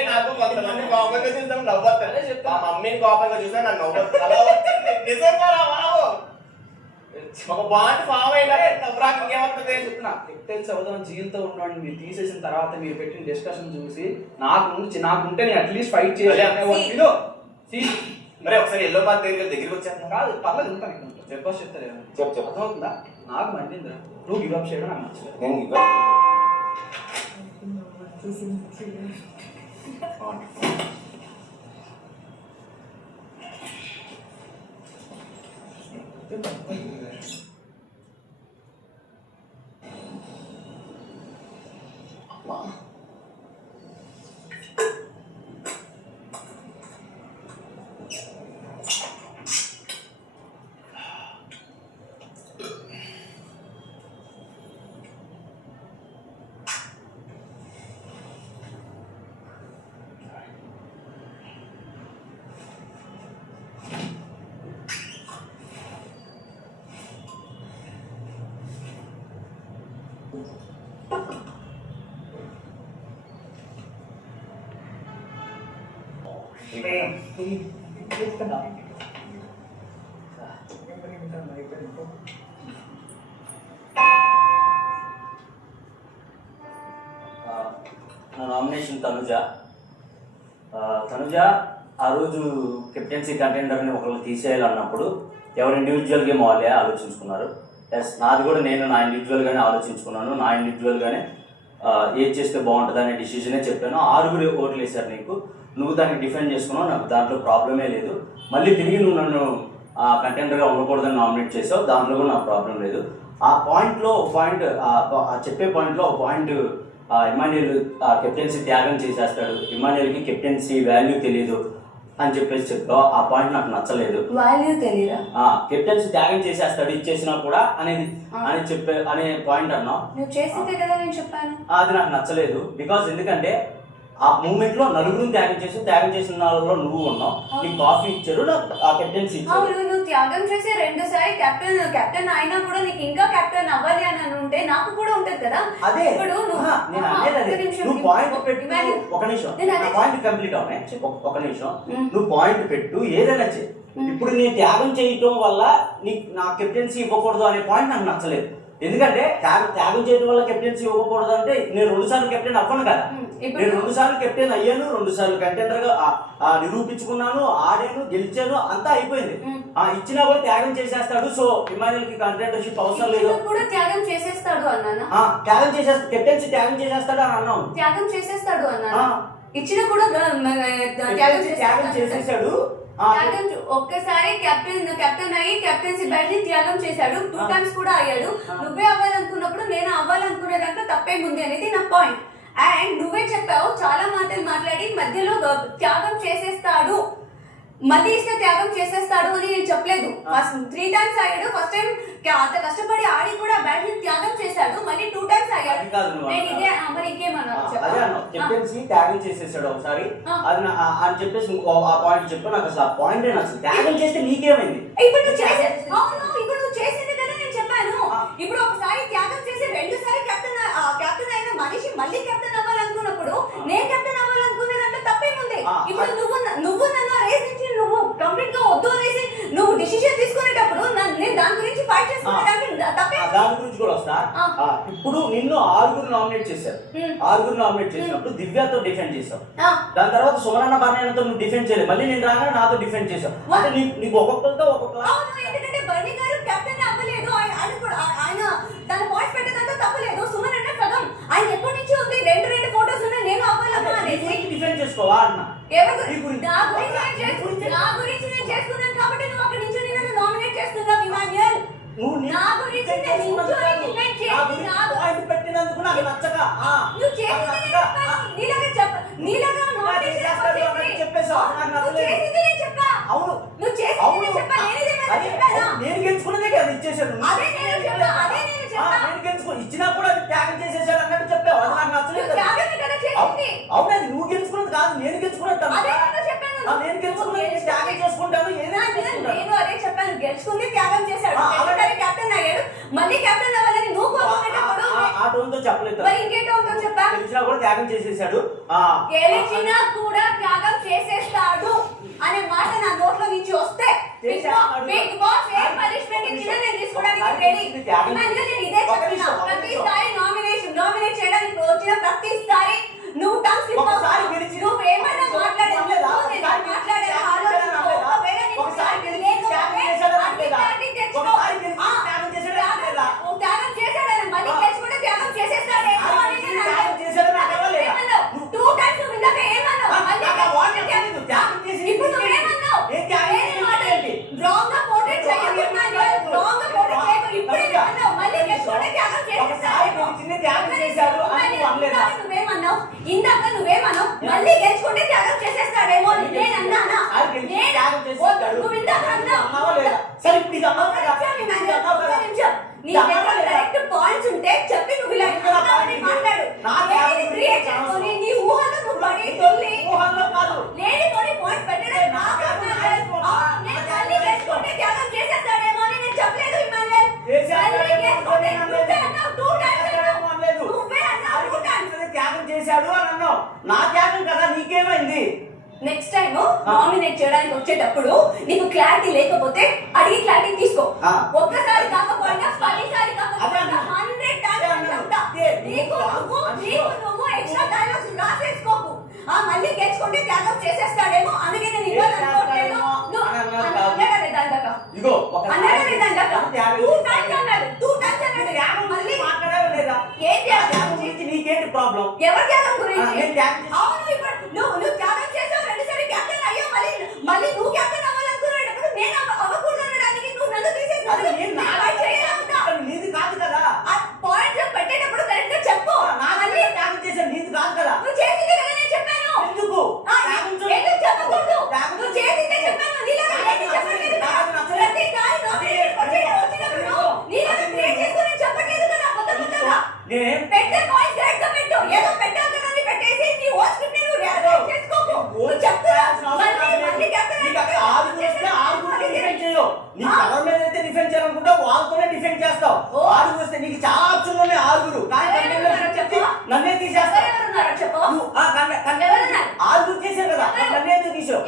నాకు కొంతమంది కోపంగా చూసాం నవ్వుతారు, మా మమ్మీని కోపంగా చూసా నాకు నవ్వుతుంది. నిజంగా బాబు ఒక బాండ్ ఫామ్ అయినా నవ్వురాక ఇంకేమవుతుంది చెప్తున్నా. కెప్టెన్ చదువుతున్న జీలతో ఉన్నాడు మీరు తీసేసిన తర్వాత మీరు పెట్టిన డిస్కషన్ చూసి నాకుంటే నేను అట్లీస్ట్ ఫైట్ చేయాలి. మరి ఒకసారి ఎల్లో బాత్ దగ్గరికి వచ్చాను కాదు పర్లేదు ఉంటాను చెప్పొచ్చు చెప్తారు. చెప్పు అర్థమవుతుందా? నాకు మండిందిరా, నువ్వు గివప్ చేయడం నాకు నచ్చలేదు. నేను నా నామినేషన్ తనుజ. ఆ రోజు కెప్టెన్సీ కంటెండర్ని ఒకళ్ళు తీసేయాలన్నప్పుడు ఎవరు ఇండివిజువల్ గేమ్ వాళ్ళే ఆలోచించుకున్నారు. ఎస్ నాది కూడా నేను నా ఇండివిజువల్గానే ఆలోచించుకున్నాను. నా ఇండివిజువల్గానే ఏది చేస్తే బాగుంటుంది అనే డిసిజనే చెప్పాను. 6 ఓట్లు వేశారు నీకు, నువ్వు దానికి డిఫెండ్ చేసుకున్నావు, నాకు దాంట్లో ప్రాబ్లమే లేదు. మళ్ళీ తిరిగి నువ్వు నన్ను కంటెండర్గా ఉండకూడదని నామినేట్ చేసావు, దాంట్లో కూడా నాకు ప్రాబ్లం లేదు. ఆ పాయింట్లో చెప్పే పాయింట్లో ఒక పాయింట్ ఇమాన్యుయల్ కెప్టెన్సీ త్యాగం చేసేస్తాడు, ఇమాన్యుయల్కి కెప్టెన్సీ వాల్యూ తెలియదు అని చెప్పేసి చెప్పావు. ఆ పాయింట్ నాకు నచ్చలేదు. వాల్యూ తెలియదా? కెప్టెన్సీ త్యాగం చేసేస్తాడు ఇచ్చేసినా కూడా అనే పాయింట్ అన్నావు. నువ్వు చేసిందే కదా నేను చెప్పాను. అది నాకు నచ్చలేదు. బికాజ్ ఎందుకంటే ఆ మూమెంట్ లో నలుగురు త్యాగం చేసిన వాళ్ళలో నువ్వు ఉన్నావు. నీకు కాఫీ ఇచ్చారు, నాకు ఆ కెప్టెన్సీ ఇచ్చారు. నువ్వు త్యాగం చేసి 2 సారి కెప్టెన్ అయినా కూడా నీకు ఇంకా కెప్టెన్ అవ్వాలి అని ఉంటే నాకు కూడా ఉంటది కదా. అదే ఇప్పుడు నేను అనేది నువ్వు పాయింట్ పెట్టు. ఒక నిమిషం పాయింట్ కంప్లీట్ అవునే. ఒక నిమిషం నువ్వు పాయింట్ పెట్టు, ఏదైనా చెయ్యి. ఇప్పుడు నేను త్యాగం చేయటం వల్ల నీకు నా కెప్టెన్సీ ఇవ్వకూడదు అనే పాయింట్ నాకు నచ్చలేదు. ఎందుకంటే త్యాగం చేయడం వల్ల కెప్టెన్సీ ఇవ్వకూడదు అంటే నేను 2 సార్లు కెప్టెన్ అవ్వను కదా. ఇప్పుడు- నేను 2 సార్లు కెప్టెన్ అయ్యాను, 2 సార్లు కంటెండర్ గా నిరూపించుకున్నాను, ఆడాను, గెలిచాను, అంతా అయిపోయింది. ఇచ్చినా కూడా త్యాగం చేసేస్తాడు. సో ఇమాన్యుల్ కి కంటెండర్షిప్ అవసరం లేదు, ఇచ్చిన కూడా త్యాగం చేసేస్తాడు అన్నానా? త్యాగం చేసేస్తాడు, కెప్టెన్సీ త్యాగం చేసేస్తాడు అని అన్నాం. త్యాగం చేసేస్తాడు అన్నానా? ఆ. ఇచ్చిన కూడా త్యాగం చేసేసాడు. త్యాగం ఒక్కసారి కెప్టెన్ అయ్యి కెప్టెన్సీ బ్యాట్ ని త్యాగం చేశాడు. 2 టైమ్స్ కూడా అయ్యాడు. నువ్వే అవ్వాలనుకున్నప్పుడు నేను అవ్వాలనుకునే దాంట్లో తప్పేముంది అనేది నా పాయింట్. అండ్ నువ్వే చెప్పావు చాలా మాటలు మాట్లాడి మధ్యలో త్యాగం చేసేస్తాడు, మళ్ళీ ఇస్తే త్యాగం చేసేస్తాడు అని నేను చెప్పలేదు. ఫస్ట్ 3 టైమ్స్ అయ్యాడు. ఫస్ట్ టైం అంత కష్టపడి ఆడి కూడా బ్యాట్ ని త్యాగం చేశాడు. మళ్ళీ 2 టైమ్స్ అయ్యాడు. నేను ఇదే మరి ఇంకేమన్నా కెప్టెన్సీ త్యాగం చేసేసాడు ఒకసారి అది అని చెప్పేసి ఆ పాయింట్ చెప్పు. నాకు అసలు ఆ పాయింట్ నచ్చదు. త్యాగం చేస్తే నీకేమైంది? ఇప్పుడు నువ్వు చేసింది కదా నేను చెప్పాను. ఇప్పుడు ఒకసారి త్యాగం చేసి 2 సార్లు కెప్టెన్ అయిన మనిషి మళ్ళీ కెప్టెన్ అవ్వాలనుకున్నప్పుడు నేను కెప్టెన్ అవ్వాలనుకునే దాంట్లో తప్పేముంది? ఇప్పుడు నువ్వు నన్ను రేస్ నుంచి నువ్వు కంప్లీట్ గా వద్దు అనేసి నువ్వు డిసిషన్ తీసుకునేటప్పుడు నేను దాని గురించి ఫైట్ చేసుకునేదానికి దాని గురించి కూడా వస్తా. ఇప్పుడు నిన్ను 6 నామినేట్ చేశారు. 6 నామినేట్ చేసినప్పుడు దివ్యతో డిఫెండ్ చేశావు. దాని తర్వాత సుమనన్న బర్ణయ్యతో నువ్వు డిఫెండ్ చేయలేదు. మళ్ళీ నేను రాగానే నాతో డిఫెండ్ చేశావు. అంటే నీకు ఒక్కొక్కరితో ఒక్కొక్క. ఎందుకంటే బర్నీ గారు కెప్టెన్ అవ్వలేదు. ఆయన దాని పాయింట్స్ పెట్టేదాంట్లో తప్పలేదు. సుమన్ అంటే సగం ఆయన ఎప్పటి నుంచి ఉంది. 2 ఫోటోస్ ఉన్నాయి. నేను అవ్వాలమ్మా అనేసి డిఫెండ్ చేసుకోవా అన్న. నా గురించి నేను చేసుకున్నాను కాబట్టి నువ్వు అక్కడి నుంచి నేను నామినేట్ చేస్తున్నావు ఇమాన్యుయల్. నా గురించి నేను నించొని డిఫెండ్ చేసి పాయింట్ పెట్టినందుకు నాకు నచ్చక నువ్వు చేసింది నీలాగా నామినేట్ చెప్పేసావు. నువ్వు చేసింది నేను చెప్పా. అవును నువ్వు చేసింది నేను చెప్పా. చెప్పానా? నేను గెలుచుకున్నదే కదా ఇచ్చేసాడు. అదే నేను చెప్పా. నేను గెలుచుకో ఇచ్చినా కూడా అది త్యాగం చేసేసాడు అన్నట్టు చెప్పావు. అది నాకు నచ్చలేదు. అవును అది నువ్వు గెలుచుకున్నది కాదు, నేను గెలుచుకున్నది. నేను గెలుచుకున్నది త్యాగం చేసుకుంటాను. నేను అదే చెప్పాను. గెలుచుకుంది త్యాగం చేశాడు. కెప్టెన్ అయ్యాడు. మళ్ళీ కెప్టెన్ అవ్వాలని నువ్వు కోరుకునేటప్పుడు ఆ టోన్తో చెప్పలేదు. మరి ఇంకే టోన్తో చెప్పా? గెలిచినా కూడా త్యాగం చేసేసాడు. గెలిచినా కూడా త్యాగం చేసేస్తాడు అనే మాట నా నోట్లో నుంచి వస్తే బిగ్ బాస్ ఏ పనిష్మెంట్ ఇచ్చినా నేను తీసుకోవడానికి రెడీ. నేను ఇదే చెప్తున్నా. ప్రతిసారి నామినేట్ చేయడానికి వచ్చిన ప్రతిసారి నువ్వు టంగ్ స్లిప్ ఒకసారి గెలిచి నువ్వు ఏమైనా మాట్లాడలేదు. మాట్లాడే ఆలోచన ఒకవేళ నీకు త్యాగం చేశాడని మళ్ళీ గెలుచుకుంటే త్యాగం చేసేస్తాడేమో అని ఏమన్నావు? 2 టైమ్స్ నువ్వు ఇందాక ఏమన్నావు? ఇప్పుడు నువ్వేమన్నావు? రాంగ్ గా పోర్ట్రేట్ చేయకుండా రాంగ్ గా పోర్ట్రేట్ చేయకుండా ఇప్పుడే అన్నావు. మళ్ళీ గెలుచుకుంటే త్యాగం చేసేస్తాడేమో. నువ్వేమన్నావు? ఇందాక నువ్వేమన్నావు? మళ్ళీ గెలుచుకుంటే త్యాగం చేసేస్తాడేమో అని నేను అన్నానా? నువ్వు ఇందాక అన్నావు. నీ దగ్గర కరెక్ట్ పాయింట్స్ ఉంటే చెప్పి నువ్వు ఇలా మాట్లాడు. క్రియేట్ చేసుకొని నీ ఊహలో నువ్వు పడి తొల్లి లేని కొన్ని పాయింట్స్ పెట్టడం నేను మళ్ళీ గెలుచుకుంటే త్యాగం చేసేస్తాడేమో అని నేను చెప్పలేదు ఇమాన్యుయల్. త్యాగం చేశాడు అని అన్నావు. నా త్యాగం కదా, నీకేమైంది? నెక్స్ట్ టైం నామినేట్ చేయడానికి వచ్చేటప్పుడు నీకు క్లారిటీ లేకపోతే అడిగి క్లారిటీ తీసుకో. ఒక్కసారి కాకపోయినా 10 సార్లు కాకపోయినా 100 టైమ్స్ చెప్తా. నీకు నువ్వు ఎక్స్ట్రా డైలాగ్స్ రాసేసుకోకు. మళ్ళీ గెలుచుకుంటే త్యాగం చేసేస్తాడేమో అందుకే నేను ఇవ్వాలనుకోవట్లేదు. ఇగో అన్నాడు 2 టైమ్స్ అన్నాడు. 2 టైమ్స్ అన్నాడు. మళ్ళీ మాట్లాడావు లేదా? ఏం త్యాగం గురించి నీకేంటి ప్రాబ్లం? ఎవరి త్యాగం గురించి? అవును ఇప్పుడు నువ్వు త్యాగం చేసావు. 2 సార్లు కెప్టెన్ అయ్యావు. మళ్ళీ నువ్వు కెప్టెన్ అవ్వాలనుకునేటప్పుడు నేను అవ్వకూడదు అనడానికి నువ్వు నన్ను తీసేసావు. నీది కాదు కదా. పాయింట్స్ పెట్టేటప్పుడు కరెక్ట్ గా చెప్పు. మళ్ళీ త్యాగం చేశాను, నీది కాదు కదా. నువ్వు చేసింది కదా నేను చెప్పాను. ఎందుకు ఎందుకు చెప్పకూడదు? నువ్వు చేసిందే చెప్పాను. నీలాగా ఏంటి చెప్పట్లేదు కదా. ప్రతిసారి నామినేషన్ వచ్చినప్పుడు నీలాగా క్రియేట్ చేసుకుని చెప్పట్లేదు కదా. కొత్తగా పెట్టే పాయింట్స్ కరెక్ట్ గా పెట్టు. ఏదో పెట్టాలి కదా అని పెట్టేసి నీ ఓన్ స్క్రిప్ట్ ని నువ్వు రియాక్ట్ చేసుకోకు. నువ్వు చెప్తున్నా మళ్ళీ కెప్టెన్ నీ కవర్ మీద అయితే డిఫెండ్ చేయాలనుకుంటా వాళ్ళతోనే డిఫెండ్ చేస్తావు. ఆరు వస్తే నీకు చాలా ఆప్షన్లు ఉన్నాయి. 6 నన్నే తీసేస్తావు. 6 చేశారు కదా, నన్నే ఎందుకు తీసావు?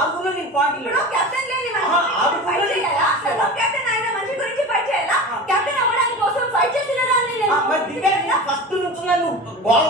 6లో నీకు పాయింట్ లేదు. కెప్టెన్ లేని ఫైట్ చేయాలా? కెప్టెన్ అయిన మనిషి గురించి ఫైట్ చేయాలా? కెప్టెన్ అవ్వడానికి కోసం ఫైట్ చేసినా ఫస్ట్ నుంచి నన్ను గోల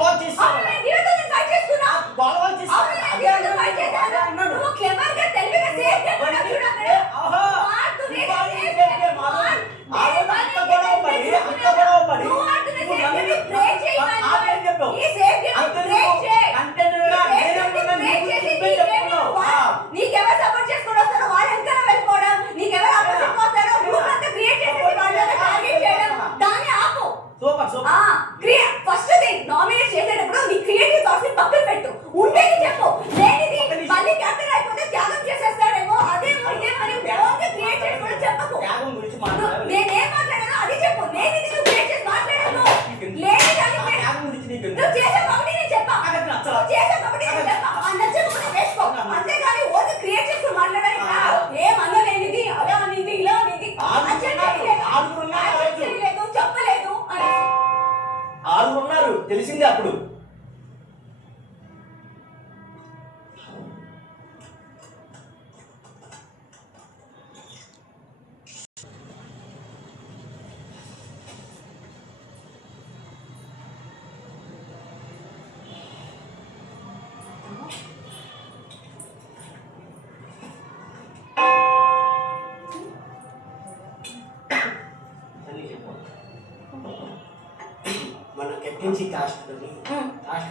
కెప్టెన్సీ టాస్క్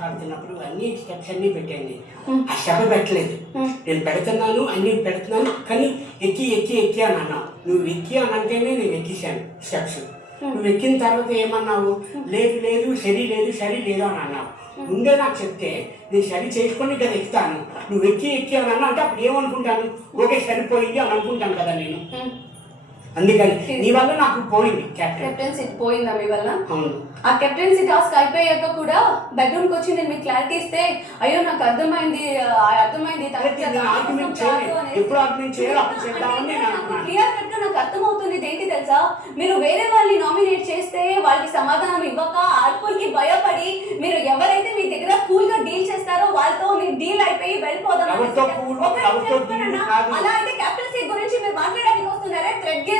ఆడుతున్నప్పుడు అన్ని స్టెప్స్ అన్ని పెట్టండి. ఆ స్టెప్ పెట్టలేదు, నేను పెడుతున్నాను అన్ని పెడుతున్నాను, కానీ ఎక్కి ఎక్కి ఎక్కి అని అన్నావు. నువ్వు ఎక్కి అని అంటేనే నేను ఎక్కిసాను స్టెప్స్. నువ్వు ఎక్కిన తర్వాత ఏమన్నావు? లేదు లేదు సరి లేదు సరి లేదు అని అన్నావు. ముందే నాకు చెప్తే నేను సరి చేసుకొని ఇక్కడ ఎక్కుతాను. నువ్వు ఎక్కి ఎక్కి అని అన్నా అంటే అప్పుడు ఏమనుకుంటాను? ఓకే సరిపోయింది అని అనుకుంటాను కదా నేను. అందుకని నీ వల్ల నాకు పోయింది కెప్టెన్సీ పోయిందా మీ వల్ల? అవును. ఆ కెప్టెన్సీ టాస్క్ అయిపోయాక కూడా బెడ్రూమ్కి వచ్చి నేను మీకు క్లారిటీ ఇస్తే అయ్యో నాకు అర్థమైంది క్లియర్ కట్ గా నాకు అర్థమవుతుంది. ఏంటి తెలుసా, మీరు వేరే వాళ్ళని నామినేట్ చేస్తే వాళ్ళకి సమాధానం ఇవ్వక అర్పుల్కి భయపడి మీరు ఎవరైతే మీ దగ్గర కూల్ గా డీల్ చేస్తారో వాళ్ళతో మీరు డీల్ అయిపోయి వెళ్ళిపోదాం. అలా అయితే కెప్టెన్సీ గురించి మీరు మాట్లాడడానికి వస్తున్నారా? థ్రెడ్ గేమ్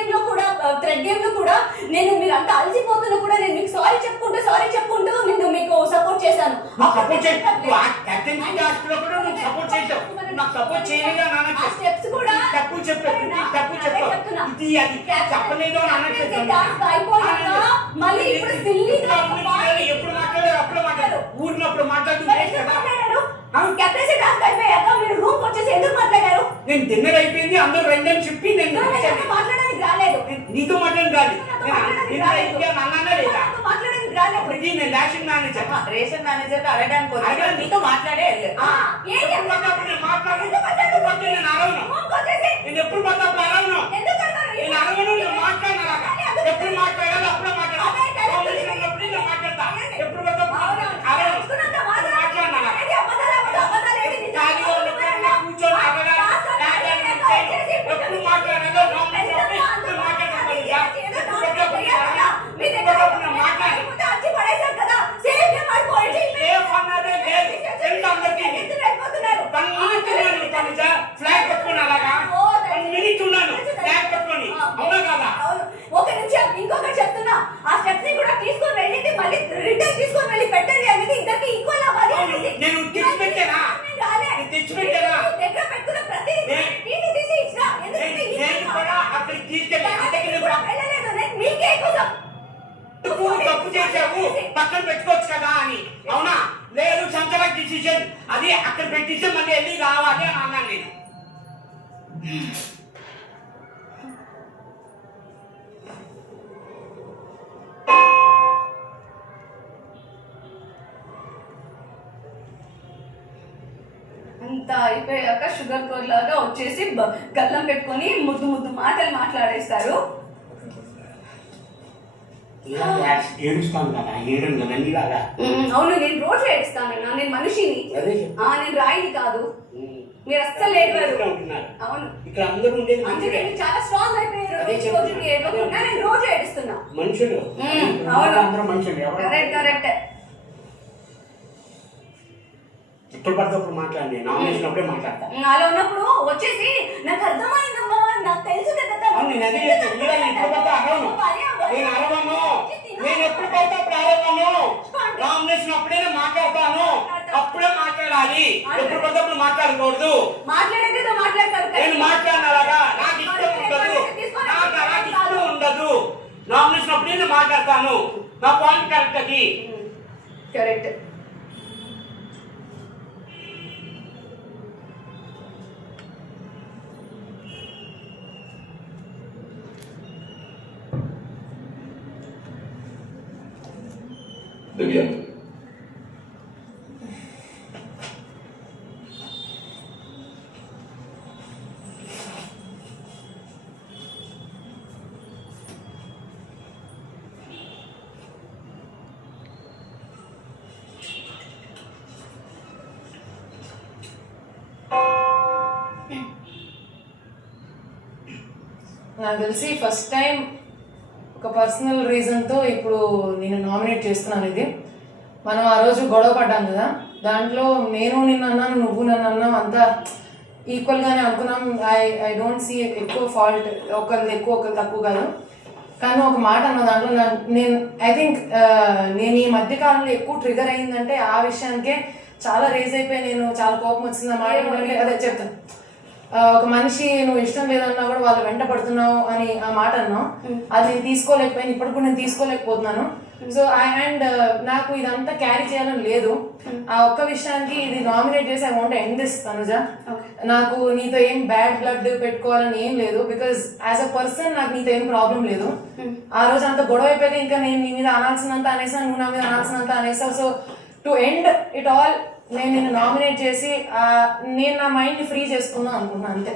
లో కూడా నేను మీరు అంత అలసిపోతున్నా కూడా నేను మీకు సారీ చెప్పుకుంటూ నేను మీకు సపోర్ట్ చేశాను. మళ్ళీ ఇప్పుడు ఊరినప్పుడు కెప్టెన్సీ టాస్క్ అయిపోయాక మీరు రూమ్ వచ్చేసి ఎందుకు మాట్లాడారు? నేను డిన్నర్ అయిపోయింది అందరూ రెండని చెప్పి నేను మాట్లాడడానికి రాలేదు. నీతో మాట్లాడడానికి రాలేదు. నేను రేషన్ మేనేజర్ అడగడానికి నీతో మాట్లాడే నేను ఎప్పుడు పడ్డా అరవను, నేను అరవను, నేను మాట్లాడినా ఎప్పుడు మాట్లాడాలి అప్పుడే మాట్లాడాలి, మాట్లాడతా ఎప్పుడు పడ్డా అరవను మాట్లాడినా కూర్చొని ఎప్పుడు మాట్లాడాలో ఫ్లాగ్ పట్టుకుని అలాగా 1 మినిట్ ఉన్నాను ఫ్లాగ్ పట్టుకొని. అవునా కదా? ఒక నిమిషం ఇంకొకటి చెప్తున్నా, ఆ స్టెప్స్ ని కూడా తీసుకొని వెళ్ళి మళ్ళీ రిటర్న్ తీసుకొని వెళ్ళి పెట్టండి అనేది ఇద్దరికి ఈక్వల్ అవ్వాలి. నేను తెచ్చి పెట్టానా దగ్గర పెట్టుకున్న ప్రతి తీసి ఇచ్చినా నేను కూడా అక్కడికి తీసుకెళ్ళి వెళ్ళలేదు. నేను మీకే కోసం తప్పు చేసావు పక్కన పెట్టుకోవచ్చు కదా అని. అవునా? లేదు సంచలన డిసిజన్ అది అక్కడ పెట్టిస్తే మళ్ళీ వెళ్ళి రావాలి అని అన్నాను నేను. అంతా అయిపోయాక షుగర్ కోర్ లాగా వచ్చేసి గల్లం పెట్టుకొని ముద్దు మాటలు మాట్లాడేస్తారు. ఏడుస్తాను కదా, ఏడను కదా నీలాగా. అవును, నేను రోజు ఏడుస్తానన్నా, నేను మనిషిని, నేను రాయిని కాదు. మీరు అస్సలు ఏడవారు. అవును, ఇక్కడ అందరూ ఉండేది అందుకే మీరు చాలా స్ట్రాంగ్ అయిపోయారు. రోజుకి ఏడవకుండా నేను రోజు ఏడుస్తున్నా. మనుషులు అందరూ మనుషులు. కరెక్ట్. ఇప్పుడు పడినప్పుడు మాట్లాడి నామినేషన్ అప్పుడే మాట్లాడతా. అలా ఉన్నప్పుడు వచ్చేసి నాకు అర్థమైందమ్మా, నాకు తెలుసు కదా. నేను అరవను, నేను ఎప్పుడు పడితే అప్పుడు అరవను. నామినేషన్ అప్పుడే మాట్లాడతాను, అప్పుడే మాట్లాడాలి. ఎప్పుడు పడితే అప్పుడు మాట్లాడకూడదు. మాట్లాడేదో మాట్లాడతారు. నేను మాట్లాడినాగా నాకు ఇష్టం ఉండదు. నామినేషన్ అప్పుడే నేను మాట్లాడతాను. నా పాయింట్ కరెక్ట్. అది కరెక్ట్. దివ్యాంగ్ నాకు తెలిసి ఫస్ట్ టైం ఒక పర్సనల్ రీజన్తో ఇప్పుడు నేను నామినేట్ చేస్తున్నాను. ఇది మనం ఆ రోజు గొడవ పడ్డాం కదా, దాంట్లో నేను నిన్ను అన్నాను, నువ్వు నన్ను అన్నావు, అంతా ఈక్వల్గానే అనుకున్నాం. ఐ డోంట్ సీ ఎక్కువ ఫాల్ట్, ఒకరిది ఎక్కువ ఒకరు తక్కువ కాదు. కానీ ఒక మాట అన్న దాంట్లో నేను ఐ థింక్ నేను ఈ మధ్యకాలంలో ఎక్కువ ట్రిగర్ అయిందంటే ఆ విషయానికే చాలా రేజ్ అయిపోయి నేను చాలా కోపం వచ్చింది. ఆ మాట అదే చెప్తాను, ఒక మనిషి నువ్వు ఇష్టం లేదన్నా కూడా వాళ్ళు వెంట పడుతున్నావు అని ఆ మాట అన్నావు. అది నేను తీసుకోలేకపోయాను, ఇప్పటికి కూడా నేను తీసుకోలేకపోతున్నాను. సో అండ్ నాకు ఇదంతా క్యారీ చేయాలని లేదు. ఆ ఒక్క విషయానికి ఇది నామినేట్ చేసి I want end this Tanuja. నాకు నీతో ఏం బ్యాడ్ బ్లడ్ పెట్టుకోవాలని ఏం లేదు, బికాజ్ యాజ్ అ పర్సన్ నాకు నీతో ఏం ప్రాబ్లం లేదు. ఆ రోజు అంత గొడవ అయిపోయాక ఇంకా నేను నీ మీద అనాల్సినంత అనేసా, నువ్వు నా మీద అనాల్సినంత అనేసావు. So to end it all నేను నిన్ను నామినేట్ చేసి నేను నా మైండ్ని ఫ్రీ చేసుకుందాం అనుకున్నాను అంతే.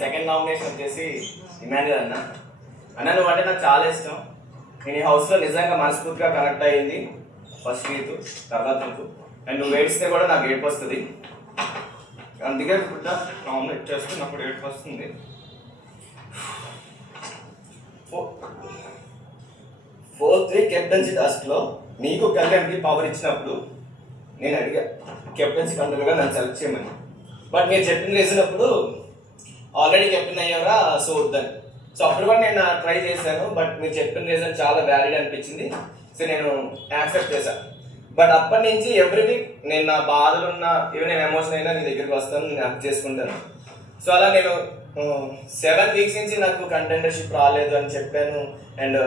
సెకండ్ నామినేషన్ వచ్చేసి ఇమాన్యుయల్ అన్న. అన్న నువ్వు అంటే నాకు చాలా ఇష్టం. నేను ఈ హౌస్లో నిజంగా మనస్ఫూర్తిగా కనెక్ట్ అయ్యింది ఫస్ట్ నీకు, తర్వాత నీకు. అండ్ నువ్వు ఏడిస్తే కూడా నాకు ఏడుపు వస్తుంది, అందుకే కూడా నామినేట్ చేస్తున్నప్పుడు ఏడుపు వస్తుంది. 4th వీక్ కెప్టెన్సీ టాస్క్లో నీకు కంటెంట్కి పవర్ ఇచ్చినప్పుడు నేను అడిగా కెప్టెన్సీ కంట్రోల్గా నన్ను సెలెక్ట్ చేయమని. బట్ మీరు చెప్పిన రీజన్ అప్పుడు ఆల్రెడీ కెప్టెన్ అయ్యారా సో వద్దని. సో అప్పుడు కూడా నేను ట్రై చేశాను, బట్ మీరు చెప్పిన రీజన్ చాలా వ్యాలిడ్ అనిపించింది. సో నేను యాక్సెప్ట్ చేశాను. బట్ అప్పటి నుంచి ఎవ్రీ వీక్ నేను నా బాధలు ఉన్న ఈవెన్ నేను ఎమోషన్ అయినా నీ దగ్గరికి వస్తాను, నేను యాక్ట్ చేసుకుంటాను. సో అలా నేను 7 వీక్స్ నుంచి నాకు కంటెండర్షిప్ రాలేదు అని చెప్పాను. అండ్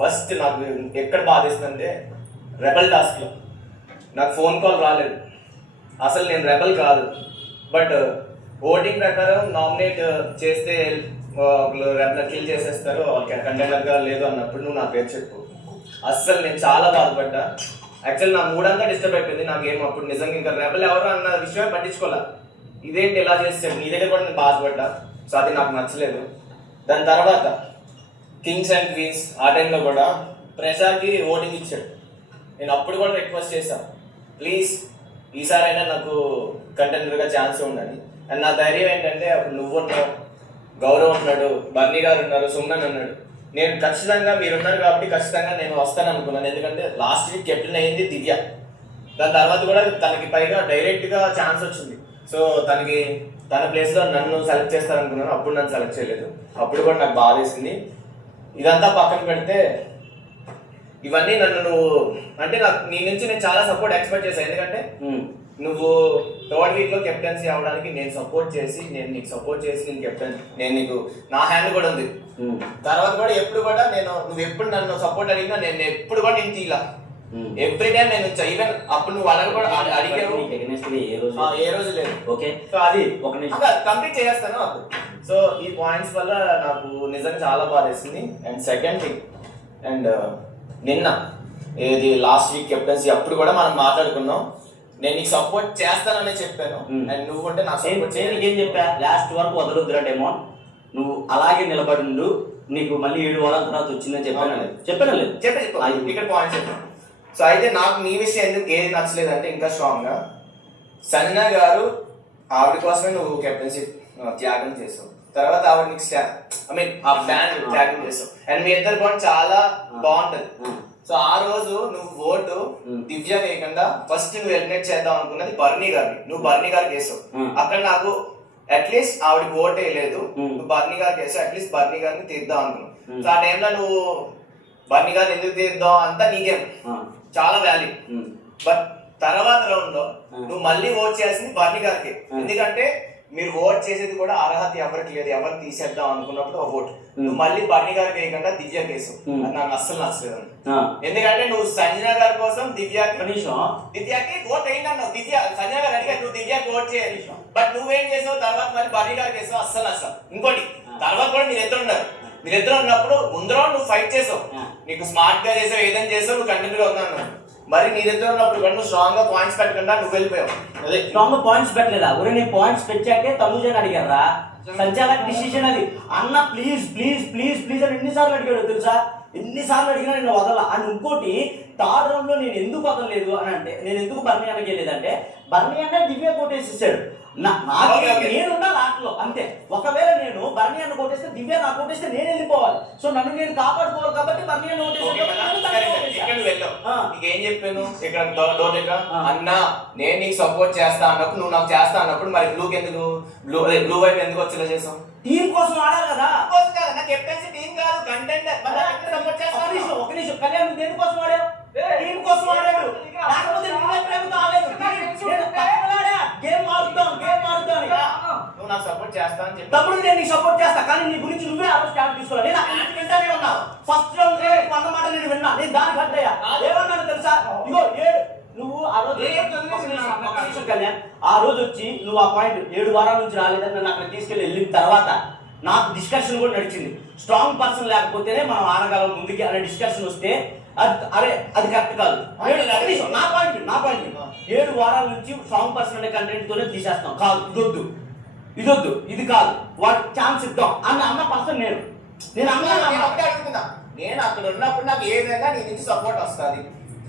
ఫస్ట్ నాకు ఎక్కడ బాధిస్తుందంటే రెబల్ టాస్క్లో నాకు ఫోన్ కాల్ రాలేదు. అసలు నేను రెబల్ కాదు, బట్ ఓటింగ్ ప్రకారం నామినేట్ చేస్తే రెబల్ కిల్ చేసేస్తారు, కంటెండర్గా లేదు అన్నప్పుడు నువ్వు నా పేరు చెప్పు. అస్సలు నేను చాలా బాధపడ్డా. యాక్చువల్ నా మూడంతా డిస్టర్బ్ అయిపోయింది. నాకేం అప్పుడు నిజంగా ఇంకా రెబల్ ఎవరు అన్న విషయమే పట్టించుకోలే. ఇదేంటి ఇలా చేస్తాడు, నీ దగ్గర కూడా నేను బాధపడ్డా. సో అది నాకు నచ్చలేదు. దాని తర్వాత కింగ్స్ అండ్ క్వీన్స్ ఆ టైంలో కూడా ప్రసాద్కి ఓటింగ్ ఇచ్చాడు. నేను అప్పుడు కూడా రిక్వెస్ట్ చేశాను, ప్లీజ్ ఈసారైనా నాకు కంటెండర్గా ఛాన్స్ ఉండని. అండ్ నా ధైర్యం ఏంటంటే అప్పుడు నువ్వు ఉన్నావు, గౌరవ్ ఉన్నాడు, బన్నీ గారు ఉన్నారు, సుమన్ ఉన్నాడు. నేను ఖచ్చితంగా మీరున్నారు కాబట్టి ఖచ్చితంగా నేను వస్తాను అనుకున్నాను. ఎందుకంటే లాస్ట్ వీక్ కెప్టెన్ అయ్యింది దివ్య. దాని తర్వాత కూడా తనకి పైగా డైరెక్ట్గా ఛాన్స్ వచ్చింది. సో తన ప్లేస్లో నన్ను సెలెక్ట్ చేస్తారనుకున్నాను. అప్పుడు నన్ను సెలెక్ట్ చేయలేదు. అప్పుడు కూడా నాకు బాధ వేసింది. ఇదంతా పక్కన పెడితే ఇవన్నీ నువ్వు అంటే నాకు నీ నుంచి నేను చాలా సపోర్ట్ ఎక్స్పెక్ట్ చేశాను. ఎందుకంటే నువ్వు 3rd వీక్లో కెప్టెన్సీ అవడానికి నేను సపోర్ట్ చేసి నేను కెప్టెన్, నేను నీకు నా హ్యాండ్ కూడా ఉంది. తర్వాత కూడా ఎప్పుడు కూడా నువ్వు ఎప్పుడు నన్ను సపోర్ట్ అడిగినా నేను ఎప్పుడు కూడా నేను తీలా. ఎవ్రీ టైం నేను ఈవెన్ అప్పుడు నువ్వు వాళ్ళని కూడా అడిగావు, ఏ రోజు లేదు. ఓకే, సో అది ఒక కంప్లీట్ చేసేస్తాను అప్పుడు. సో ఈ పాయింట్స్ వల్ల నాకు నిజంగా చాలా బాధ వేసింది. అండ్ సెకండ్ థింగ్, అండ్ నిన్న ఏది లాస్ట్ వీక్ కెప్టెన్సీ అప్పుడు కూడా మనం మాట్లాడుకున్నాం. నేను నీకు సపోర్ట్ చేస్తానని చెప్పాను. అండ్ నువ్వు అంటే నాకు సపోర్ట్ ఏం చెప్పా, లాస్ట్ వరకు వదలొద్దురా డెమో, నువ్వు అలాగే నిలబడి ఉండు, నీకు మళ్ళీ 7 వారాల తర్వాత వచ్చిందని చెప్పాను లేదు ఇక్కడ పాయింట్స్ చెప్పాను. సో అయితే నాకు నీ విషయం ఎందుకు ఏది నచ్చలేదు అంటే ఇంకా స్ట్రాంగ్గా సన్నా గారు ఆవిడ కోసమే నువ్వు కెప్టెన్సీ త్యాగం చేసావు. తర్వాత ఆవిడ నీకు ఆ బ్యాండ్ త్యాగం చేసావు. అండ్ మీ ఇద్దరు బాండ్ చాలా బాగుంటది. సో ఆ రోజు నువ్వు ఓటు దివ్య వేయకుండా ఫస్ట్ నువ్వు ఎలిమినేట్ చేద్దాం అనుకున్నది బర్నీ గారిని. నువ్వు బర్నీ గారికి వేసావు. అక్కడ నాకు అట్లీస్ట్ ఆవిడకి ఓట్ వేయలేదు, నువ్వు బర్నీ గారికి వేసావు. అట్లీస్ట్ బర్నీ గారిని తీద్దాం అనుకున్నావు. సో ఆ టైంలో నువ్వు బర్నీ గారిని ఎందుకు తీద్దాం అంతా నీకేం చాలా వాల్యూ. బట్ తర్వాత రౌండ్ లో నువ్వు మళ్ళీ ఓట్ చేయాల్సింది బర్నీ గారికి. ఎందుకంటే మీరు ఓట్ చేసేది కూడా అర్హత ఎవరికి లేదు, ఎవరు తీసేద్దాం అనుకున్నప్పుడు ఒక ఓట్ నువ్వు మళ్ళీ బర్నీ గారికి వేయకుండా దివ్య కేసు. అది నాకు అస్సలు నచ్చలేదు. ఎందుకంటే నువ్వు సంజన గారి కోసం దివ్యకి ఓట్ వేయండి. దివ్య సంజన గారు అడిగారు నువ్వు దివ్యకి ఓట్ చేయాలి, బట్ నువ్వేం చేసావు తర్వాత మళ్ళీ బర్నీ గారికి వేసావు. అస్సలు నచ్చదు. ఇంకోటి తర్వాత కూడా మీరిద్దరు ఉన్నారు. మీరిద్దరు ఉన్నప్పుడు ముందర నువ్వు ఫైట్ చేసావు, నీకు స్మార్ట్ గా చేసావు, ఏదైనా చేసావు, నువ్వు కంటిన్యూగా ఉన్నాను. మరి నీ దగ్గర ఉన్నప్పుడు కూడా నువ్వు స్ట్రాంగ్ గా పాయింట్స్ పెట్టకుండా నువ్వు వెళ్ళిపోయావు. అదే స్ట్రాంగ్ గా పాయింట్స్ పెట్టలేదా? ఒరే నేను పాయింట్స్ పెట్టాకే తనుజని అడిగారా, సంచాలక డిసిషన్ అది. అన్న ప్లీజ్ ప్లీజ్ ప్లీజ్ ప్లీజ్ అని ఎన్నిసార్లు అడిగాడు తెలుసా? ఎన్నిసార్లు అడిగినా నేను వదల. అండ్ ఇంకోటి థర్డ్ రౌండ్ లో నేను ఎందుకు వదలలేదు అని అంటే, నేను ఎందుకు బర్నీ అన్నకి వెళ్ళేదంటే బర్నీ అన్న దివ్య కొట్టేసేసాడు. నేనున్నా లాట్లో అంతే. ఒకవేళ నేను బర్నీ అన్న కొట్టేస్తే దివ్య నాకు కొట్టేస్తే నేను వెళ్ళిపోవాలి. సో నన్ను నేను కాపాడుకోవాలి కాబట్టి బర్నీ అన్న నీకేం చెప్పాను ఇక్కడ డోర్ అన్నా నేను నీకు సపోర్ట్ చేస్తా అన్నప్పుడు నువ్వు నాకు చేస్తా అన్నప్పుడు మరి బ్లూకి ఎందుకు బ్లూ వైపు ఎందుకు వచ్చేలా చేసాం? టీం కోసం ఆడాలి కదా. కెప్టెన్సీ టీం కాదు కంటెంట్ సపోర్ట్ చేస్తా. ఒక నిమిషం కళ్యాణ్ నువ్వు దేనికోసం ఆడావు? టీం కోసం ఆడాడు. లేకపోతే నువ్వే ప్రేమతో ఆడాడు. గేమ్ మారుతాం నువ్వు నాకు సపోర్ట్ చేస్తా అని చెప్పి తప్పుడు నేను నీకు సపోర్ట్ చేస్తా, కానీ నీ గురించి నువ్వే ఆ రోజు స్టాండ్ తీసుకోవాలి. నేను అక్కడ వింటానే ఉన్నా. ఫస్ట్ రౌండ్ అన్న మాట నేను విన్నా, నేను దానికి కట్టయ్యా. ఏమన్నాను తెలుసా? ఇగో 7 నువ్వు ఆ రోజు కళ్యాణ్ ఆ రోజు వచ్చి నువ్వు ఆ పాయింట్ 7 వారాల నుంచి రాలేదని నన్ను అక్కడ తీసుకెళ్ళి వెళ్ళిన తర్వాత నాకు డిస్కషన్ కూడా నడిచింది. స్ట్రాంగ్ పర్సన్ లేకపోతేనే మనం ఆడగలం ముందుకి అనే డిస్కషన్ వస్తే అది కరెక్ట్ కాదు. నా పాయింట్ 7 వారాల నుంచి స్ట్రాంగ్ పర్సన్ అనే కంటెంట్ తోనే తీసేస్తాం. కాదు, ఇదొద్దు ఇది కాదు, వాడికి ఛాన్స్ ఇద్దాం అన్న పర్సన్ నేను ఒకటే అడుగుతున్నా. నేను అక్కడ ఉన్నప్పుడు నాకు ఏదైనా నీ నుంచి సపోర్ట్ వస్తుంది.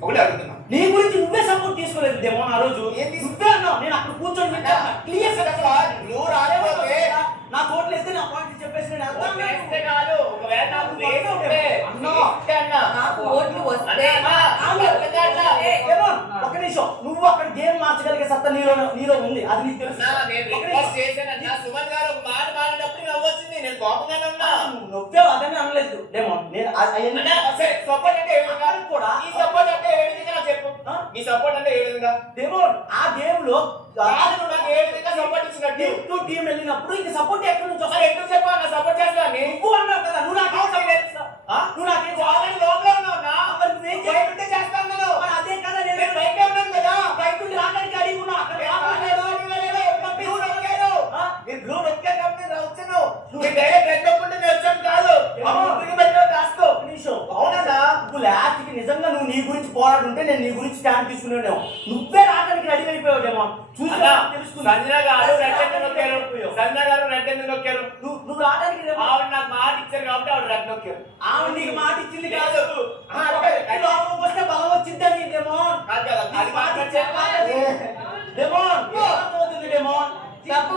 ఒకటి అడుగుతున్నా, నీ గురించి నువ్వే సపోర్ట్ తీసుకోలేదు డెమో ఆ రోజు. నువ్వే అన్నావు, నేను అక్కడ కూర్చొని నువ్వు రాలేకపోతే నా కోట్లు వేస్తే నా పాయింట్ చెప్పేసి నేను కాదు. ఒకవేళ నాకు ఓట్లు వస్తే ఒక నిమిషం, నువ్వు అక్కడ గేమ్ మార్చగలిగే సత్తా నీలో ఉంది, అది నీకు తెలుసు. సుమన్ గారు ఒక మాట మాట్లాడినప్పుడు నవ్వొచ్చింది. నేను కోపంగానే ఉన్నా. నొప్పే అదని అనలేదు డెమో. నేను సపోర్ట్ అంటే కూడా ఈ సపోర్ట్ అంటే ఏ విధంగా నాకు చెప్పు. నీ సపోర్ట్ అంటే ఏ విధంగా? డెమో ఆ గేమ్ లో నాకు ఏ విధంగా సపోర్ట్ ఇచ్చినట్టు టీం వెళ్ళినప్పుడు ఇంకా సపోర్ట్ ఎక్కడి నుంచి అసలు ఎందుకు చెప్పా సపోర్ట్ చేస్తాను? నువ్వు అన్నావు కదా, నువ్వు నాకేం నువ్వు నాకేం లోపల ఉన్నావునా? చేస్తాను. అదే కదా నేను బయట ఉన్నాను కదా, బయట రావడానికి అడిగున్నా. నిజంగా నువ్వు నీ గురించి పోరాడుంటే నేను నీ గురించి స్టాండ్ తీసుకునేదేమో. నువ్వే రావడానికి రెడీ అయిపోయావుడేమో. చూసి తెలుస్తుంది. సంజన గారు రెడ్ ఎందుకు నొక్కారు? నువ్వు రావడానికి ఆవిడ నాకు మాట ఇచ్చారు కాబట్టి ఆవిడ రెడ్ నొక్కారు. ఆవిడ నీకు మాట ఇచ్చింది కాదు, లోపం వస్తే బలం వచ్చిందని డెమోన్. అది మాట డెమోన్ డెమోన్ చెప్పు